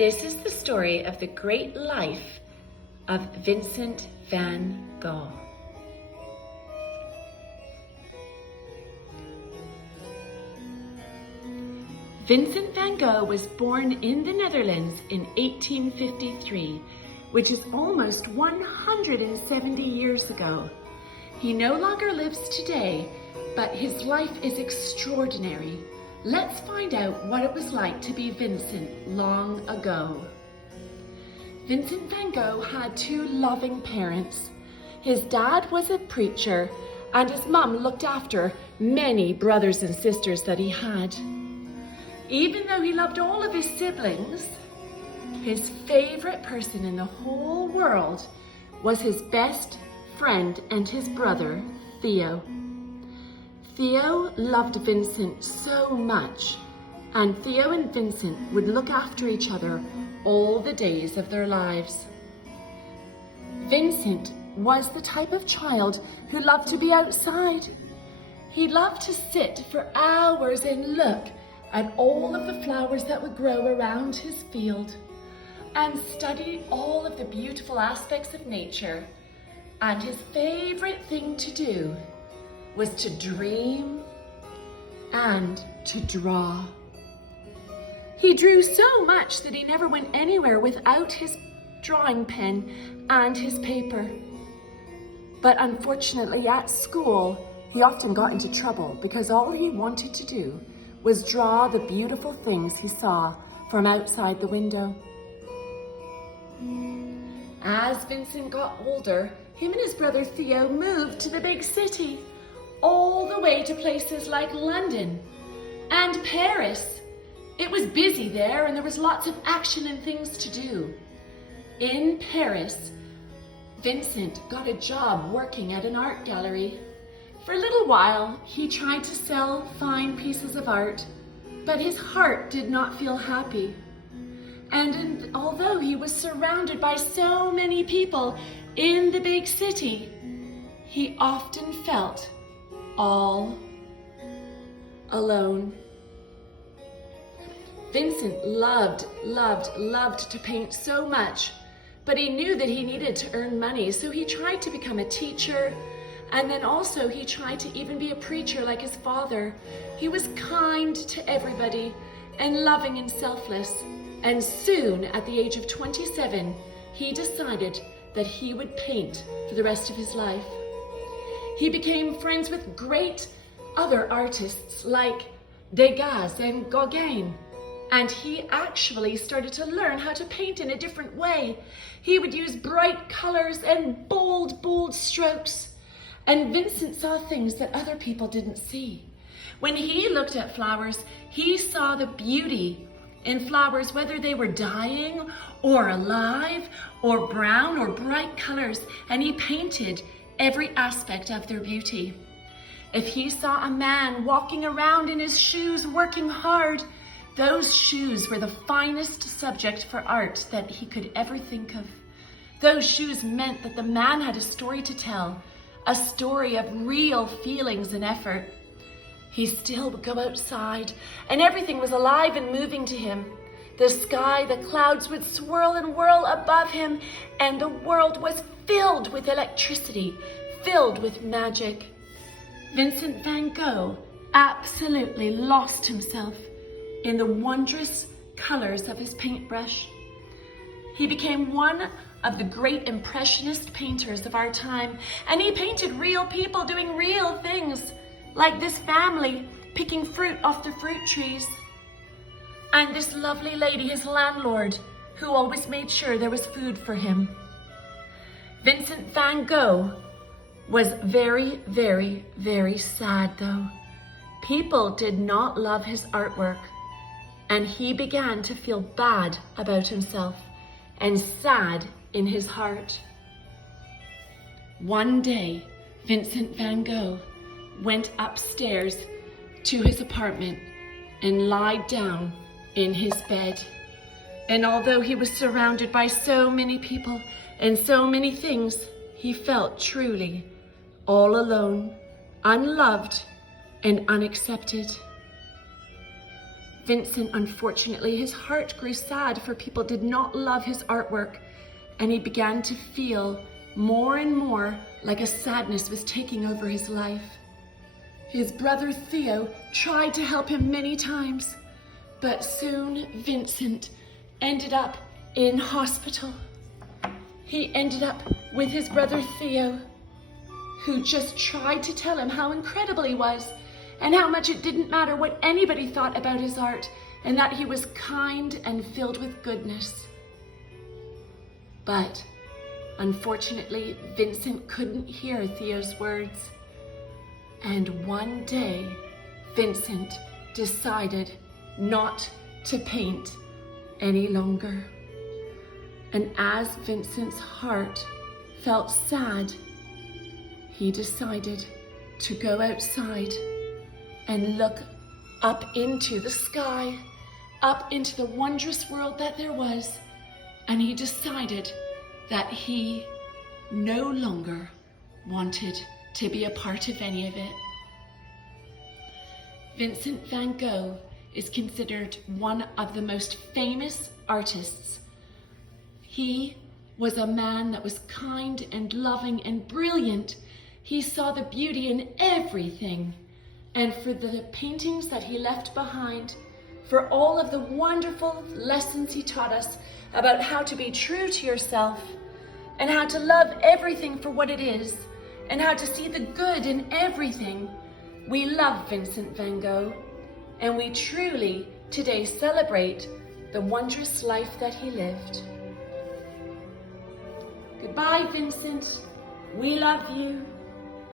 This is the story of the great life of Vincent van Gogh. Vincent van Gogh was born in the Netherlands in 1853, which is almost 170 years ago. He no longer lives today, but his life is extraordinary. Let's find out what it was like to be Vincent long ago. Vincent van Gogh had two loving parents. His dad was a preacher, and his mum looked after many brothers and sisters that he had. Even though he loved all of his siblings, his favorite person in the whole world was his best friend and his brother, Theo. Theo loved Vincent so much, and Theo and Vincent would look after each other all the days of their lives. Vincent was the type of child who loved to be outside. He loved to sit for hours and look at all of the flowers that would grow around his field and study all of the beautiful aspects of nature. And his favorite thing to do was to dream and to draw. He drew so much that he never went anywhere without his drawing pen and his paper. But unfortunately at school, he often got into trouble because all he wanted to do was draw the beautiful things he saw from outside the window. As Vincent got older, him and his brother Theo moved to the big city, all the way to places like London and Paris. It was busy there and there was lots of action and things to do. In Paris, Vincent got a job working at an art gallery. For a little while, he tried to sell fine pieces of art, but his heart did not feel happy. And although he was surrounded by so many people in the big city, he often felt all alone. Vincent loved to paint so much, but he knew that he needed to earn money, so he tried to become a teacher, and then also he tried to even be a preacher like his father. He was kind to everybody and loving and selfless, and soon, at the age of 27, he decided that he would paint for the rest of his life. He became friends with great other artists like Degas and Gauguin, and he actually started to learn how to paint in a different way. He would use bright colors and bold strokes, and Vincent saw things that other people didn't see. When he looked at flowers, he saw the beauty in flowers, whether they were dying or alive or brown or bright colors, and he painted every aspect of their beauty. If he saw a man walking around in his shoes working hard, those shoes were the finest subject for art that he could ever think of. Those shoes meant that the man had a story to tell, a story of real feelings and effort. He still would go outside, and everything was alive and moving to him. The sky, the clouds would swirl and whirl above him, and the world was filled with electricity, filled with magic. Vincent van Gogh absolutely lost himself in the wondrous colors of his paintbrush. He became one of the great impressionist painters of our time, and he painted real people doing real things, like this family picking fruit off the fruit trees, and this lovely lady, his landlord, who always made sure there was food for him. Vincent van Gogh was very sad though. People did not love his artwork, and he began to feel bad about himself and sad in his heart. One day, Vincent van Gogh went upstairs to his apartment and lied down in his bed. And although he was surrounded by so many people and so many things, he felt truly all alone, unloved, and unaccepted. Vincent, unfortunately, his heart grew sad, for people did not love his artwork, and he began to feel more and more like a sadness was taking over his life. His brother Theo tried to help him many times, but soon Vincent ended up in hospital. He ended up with his brother Theo, who just tried to tell him how incredible he was and how much it didn't matter what anybody thought about his art, and that he was kind and filled with goodness. But unfortunately, Vincent couldn't hear Theo's words. And one day, Vincent decided not to paint any longer. And as Vincent's heart felt sad, he decided to go outside and look up into the sky, up into the wondrous world that there was. And he decided that he no longer wanted to be a part of any of it. Vincent Van Gogh is considered one of the most famous artists. He was a man that was kind and loving and brilliant. He saw the beauty in everything. And for the paintings that he left behind, for all of the wonderful lessons he taught us about how to be true to yourself and how to love everything for what it is and how to see the good in everything, we love Vincent Van Gogh, and we truly today celebrate the wondrous life that he lived. Goodbye, Vincent. We love you.